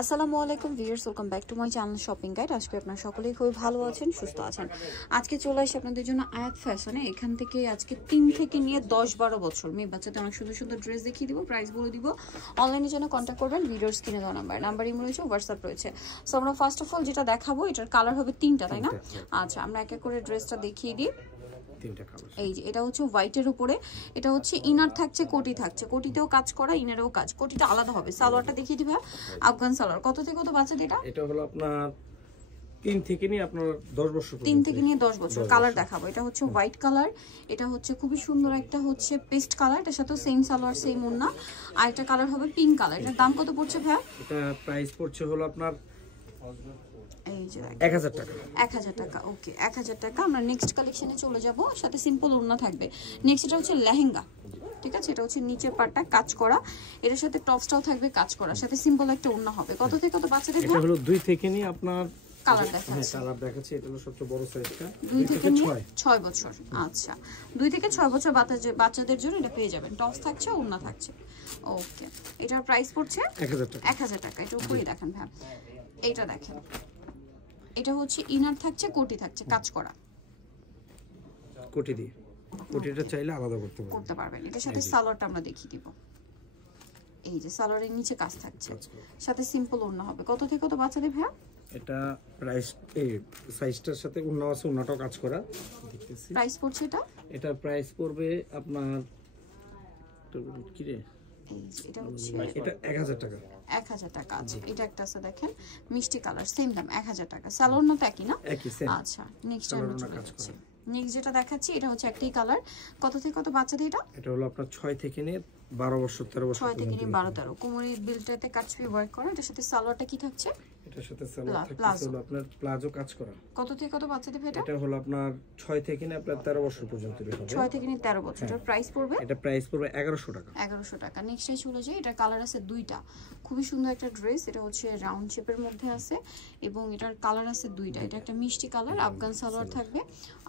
আসসালামু আলাইকুম viewers, welcome back to my channel shopping guide. আজকে আপনারা সকলেই খুবই ভালো আছেন, সুস্থ আছেন। আজকে চলে আসি আপনাদের জন্য আয়াত ফ্যাশনে। এখান থেকে আজকে 3 থেকে নিয়ে 10-12 বছর মেয়ে বাচ্চাদের অনেক সুন্দর সুন্দর ড্রেস দেখিয়ে দিব, প্রাইস বলে দিব। অনলাইনে জন্য কন্ট্যাক্ট করবেন, ভিডিওর স্ক্রিনে দেওয়া নাম্বার ইমো রয়েছে, হোয়াটসঅ্যাপ রয়েছে। সো আমরা ফার্স্ট অফ অল যেটা দেখাবো, এটার কালার হবে 3টা, তাই না? আচ্ছা, আমরা এক এক করে ড্রেসটা দেখিয়ে দিই। এই যে এটা হচ্ছে হোয়াইটের উপরে, এটা হচ্ছে ইনার থাকছে, কোটি থাকছে, কোটিতেও কাজ করা, ইনারেও কাজ, কোটিটা আলাদা হবে। সালোয়ারটা দেখিয়ে দিবা, আফগান সালোয়ার। কত থেকে কত বাচ্চাদের এটা? এটা হলো আপনার 3 থেকে নিয়ে আপনার 10 বছর, 3 থেকে নিয়ে 10 বছর। কালার দেখাবো, এটা হচ্ছে হোয়াইট কালার, এটা হচ্ছে খুবই সুন্দর একটা হচ্ছে পেস্ট কালার, এটার সাথে সেম সালোয়ার সেম ওন্না। আর একটা কালার হবে পিঙ্ক কালার। এটার দাম কত পড়ছে ভাইয়া? এটা প্রাইস পড়ছে হলো আপনার এই যে 1000 টাকা। 1000 টাকা। ওকে, 1000 টাকা। আমরা নেক্সট কালেকশনে চলে যাব, সাথে সিম্পল ওড়না থাকবে। নেক্সট এটা হচ্ছে লেহেঙ্গা, ঠিক আছে? এটা হচ্ছে নিচের পাটটা কাজ করা, এটার সাথে টপসটাও থাকবে কাজ করা, সাথে সিম্পল একটা ওড়না হবে। কত থেকে কত বাচ্চাদের? এটা হলো 2 থেকে নিয়ে আপনার কালার দেখাচ্ছি। হ্যাঁ, কালার দেখাচ্ছি। এটা হলো সবচেয়ে বড় সাইজটা, 2 থেকে 6 বছর। আচ্ছা, 2 থেকে 6 বছর বাচ্চাদের জন্য এটা পেয়ে যাবেন। টপস থাকছে, ওড়না থাকছে। ওকে, এটার প্রাইস পড়ছে 1000 টাকা। 1000 টাকা। এটা উপরেই দেখেন ভাই, এইটা দেখেন, এটা হচ্ছে ইনার থাকছে, কোটি থাকছে, কাজ করা, কোটি দিয়ে। কোটিটা চাইলে আলাদা করতে পারবেন। এটার সাথে সালোয়ারটা আমরা দেখিয়ে দিব। এই যে সালোয়ারের নিচে কাজ থাকছে, সাথে সিম্পল ওড়না হবে। কত থেকে কত বাচ্চাদের ভাই? এটা প্রাইস এই সাইজটার সাথে ওড়না আছে, ওড়নাটাও কাজ করা দেখতেছি। প্রাইস পড়ছে এটা প্রাইস পড়বে আপনার কি রে, এটা হচ্ছে এটা 1000 টাকা। 1000 টাকা। আচ্ছা, এটা একটা আছে দেখেন, মিষ্টি কালার, সেম দাম 1000 টাকা। সালোয়ার না তো একই না? একই সেম। আচ্ছা, নেক্সট আমরা চলে যাচ্ছি। নেক্সট যেটা দেখাচ্ছি, এটা হচ্ছে একটাই কালার। কত থেকে কত বাচ্চাদের এটা? এটা হলো আপনার 6 থেকে নিয়ে 12 বছর, 13 বছর। 6 থেকে নিয়ে 12-13। কোমরের বিলটাতে কাটছবি ওয়ার্ক করা, এটার সাথে সালোয়ারটা কি থাকছে? এটার সাথে সালোয়ার থাকছে হলো আপনার প্লাজো কাজ করা। কত থেকে কত বাচ্চাদের এটা? এটা হলো আপনার 6 থেকে নিয়ে আপনার 13 বছর পর্যন্ত হবে। 6 থেকে নিয়ে 13 বছর। এটার প্রাইস পড়বে? এটা প্রাইস পড়বে 1100 টাকা। 1100 টাকা। নেক্সটে চলে যাই, এটার কালার আছে 2টা। খুবই সুন্দর একটা ড্রেস, এটা হচ্ছে রাউন্ড শেপের মধ্যে আছে এবং এটার কালার আছে 2টা। এটা একটা মিষ্টি কালার, আফগান সালোয়ার থাকবে,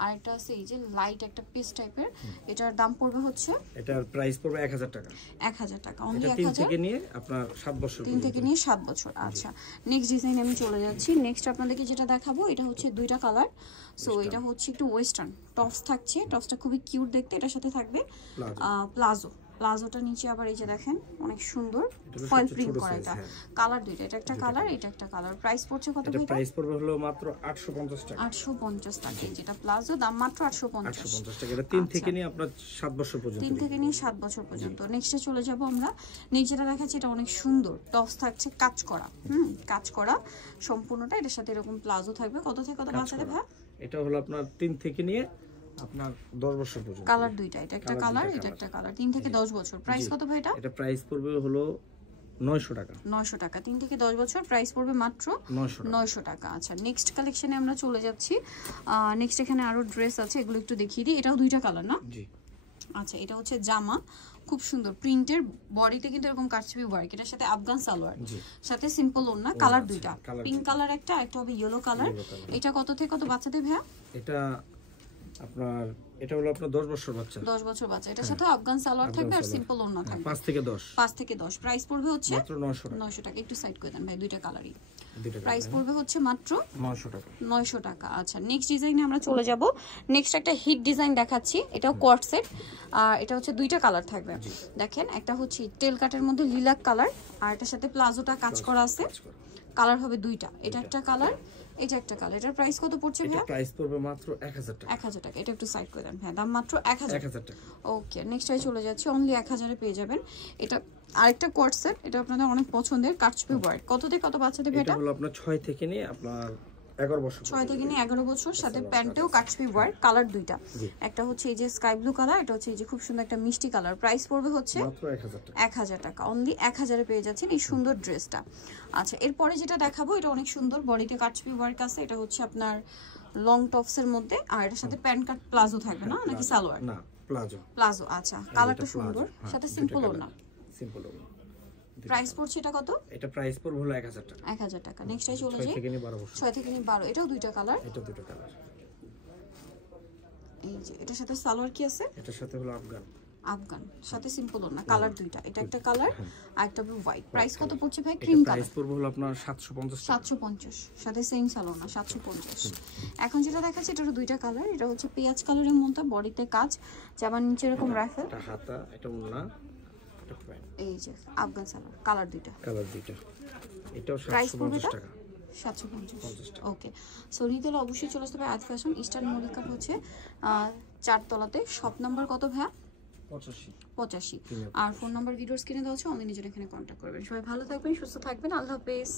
আর একটা আছে এই যে লাইট একটা পেস্ট টাইপের। এটার দাম পড়বে হচ্ছে, এটার প্রাইস পড়বে 1000 টাকা। 1000 টাকা। অনলি 1000। 3 থেকে নিয়ে আপনার 7 বছর। 3 থেকে নিয়ে 7 বছর। আচ্ছা, নেক্সট ডিজাইন আমি চলে যাচ্ছি। নেক্সট আপনাদেরকে যেটা দেখাবো, এটা হচ্ছে 2টা কালার। সো এটা হচ্ছে একটু ওয়েস্টার্ন টপস থাকছে, টপসটা খুবই কিউট দেখতে। এটার সাথে থাকবে প্লাজো, প্লাজোটা নিচে আবার এই যে দেখেন অনেক সুন্দর ফয়েল প্রিন্ট করা। এটা কালার 2টা, এটা একটা কালার, এটা একটা কালার। প্রাইস পড়ছে কত? এটা প্রাইস পড়বে হলো মাত্র 850 টাকা। 850 টাকা। যেটা প্লাজো, দাম মাত্র 850 টাকা। এটা 3 থেকে নিয়ে আপনার 7 বছর পর্যন্ত। 3 থেকে নিয়ে 7 বছর পর্যন্ত। নেক্সটে চলে যাব আমরা। নেক্সট যেটা দেখাচ্ছি, এটা অনেক সুন্দর টপস থাকছে, কাজ করা, কাজ করা সম্পূর্ণটা। এটার সাথে এরকম প্লাজো থাকবে। কত থেকে কত বাচ্চাদের ভাই? এটা হলো আপনার 3 থেকে নিয়ে আপনার 10 বছর পর্যন্ত। কালার 2টা, এটা একটা কালার, এটা একটা কালার। 3 থেকে 10 বছর। প্রাইস কত ভাই এটা? এটা প্রাইস পড়বে হলো 900 টাকা। 900 টাকা। 3 থেকে 10 বছর, প্রাইস পড়বে মাত্র 900 টাকা। আচ্ছা, নেক্সট কালেকশনে আমরা চলে যাচ্ছি। নেক্সট এখানে আরো ড্রেস আছে, এগুলো একটু দেখিয়ে দিই। এটাও 2টা কালার না? জি। আচ্ছা, এটা হচ্ছে জামা, খুব সুন্দর প্রিন্টের, বডিতে কিন্তু এরকম কাটছবি ওয়ার্ক, এটার সাথে আফগান সালোয়ার, সাথে সিম্পল ওড়না। কালার 2টা, পিঙ্ক কালার একটা, একটা হবে ইয়েলো কালার। এটা কত থেকে কত বাচ্চাদের ভাইয়া? এটা আপনার এটা হলো আপনার 10 বছর বাচ্চা। 10 বছর বাচ্চা। এটার সাথে আফগান সালোয়ার থাকবে আর সিম্পল ওড়না থাকবে। 5 থেকে 10। 5 থেকে 10। প্রাইস পড়বে হচ্ছে মাত্র 900 টাকা। একটু সাইড করে দেন ভাই, 2টা কালারই। প্রাইস পড়বে হচ্ছে মাত্র 900 টাকা। 900 টাকা। আচ্ছা, নেক্সট ডিজাইনে আমরা চলে যাব। নেক্সট একটা হিট ডিজাইন দেখাচ্ছি, এটাও কোয়ার্ড সেট। আর এটা হচ্ছে 2টা কালার থাকবে। দেখেন, একটা হচ্ছে টেল কাটের মধ্যে লিলাক কালার, আর এটার সাথে প্লাজোটা কাজ করা আছে। কালার হবে 2টা, এটা একটা কালার, এটা একটা কালার। এটার প্রাইস কত পড়ছে ভাই? এটা প্রাইস পড়বে মাত্র 1000 টাকা। 1000 টাকা। এটা একটু সাইড করে দেন ভাই, দাম মাত্র 1000 টাকা। ওকে, নেক্সট আই চলে যাচ্ছি। অনলি 1000 এ পেয়ে যাবেন। এটা আরেকটা কোয়ার্ড সেট, এটা আপনাদের অনেক পছন্দের, কাটছবি ওয়ার্ক। কত থেকে কত বাচ্চাদের এটা? এটা হলো আপনার 6 থেকে নিয়ে আপনার 11 বছর। 6 থেকে নিয়ে 11 বছর, সাথে প্যান্টেও কাটছবি ওয়ার্ক। কালার 2টা, একটা হচ্ছে এই যে স্কাই ব্লু কালার, এটা হচ্ছে এই যে খুব সুন্দর একটা মিষ্টি কালার। প্রাইস পড়বে হচ্ছে মাত্র 1000 টাকা। 1000 টাকা। অনলি 1000 এ পেয়ে যাচ্ছেন এই সুন্দর ড্রেসটা। আচ্ছা, এরপরে যেটা দেখাবো, এটা অনেক সুন্দর, বডিতে কাটছবি ওয়ার্ক আছে। এটা হচ্ছে আপনার লং টপসের মধ্যে, আর এটার সাথে প্যান্ট কাট প্লাজো থাকবে না নাকি সালোয়ার? না, প্লাজো। প্লাজো। আচ্ছা, কালারটা সুন্দর, সাথে সিম্পল ওড়না। সিম্পল ওড়না। প্রাইস পড়ছে এটা কত? এটা প্রাইস পড়বে হলো 1000 টাকা। 1000 টাকা। নেক্সট আই চলে যাই। 6 থেকে নিয়ে 12 বছর। 6 থেকে নিয়ে 12। এটাও 2টা কালার। এটা 2টা কালার। এই যে এটার সাথে সালোয়ার কি আছে? এটার সাথে হলো আফগান। আফগান সাথে সিম্পল না, কালার দুইটা, এটা একটা কালার আর একটা হবে হোয়াইট। প্রাইস কত পড়ছে ভাই? ক্রিম কালার প্রাইস পড়বে হলো আপনার 750 টাকা। 750 সাথে সেম সালোনা 750। এখন যেটা দেখাচ্ছি এটারও দুইটা কালার, এটা হচ্ছে পেঁয়াজ কালারের মধ্যে, বডিতে কাজ, যেমন নিচে এরকম রাইফেল, এটা হাতা, এটা ওন্না, এটা প্যান্ট। এই যে আফগান সালোয়ার, কালার দুইটা। এটাও প্রাইস পড়বে 750 টাকা। 750। ওকে, সো নিতে হলে অবশ্যই চলে আসতে হবে আয়াত ফ্যাশন, ইস্টার্ন মল্লিকা হচ্ছে 4 তলাতে। শপ নাম্বার কত ভাইয়া? 85। আর ফোন নাম্বার ভিডিওর স্ক্রিনে দেওয়া আছে, অনলাইনে নিজের এখানে কন্ট্যাক্ট করবেন। সবাই ভালো থাকবেন, সুস্থ থাকবেন, আল্লাহ হাফেজ।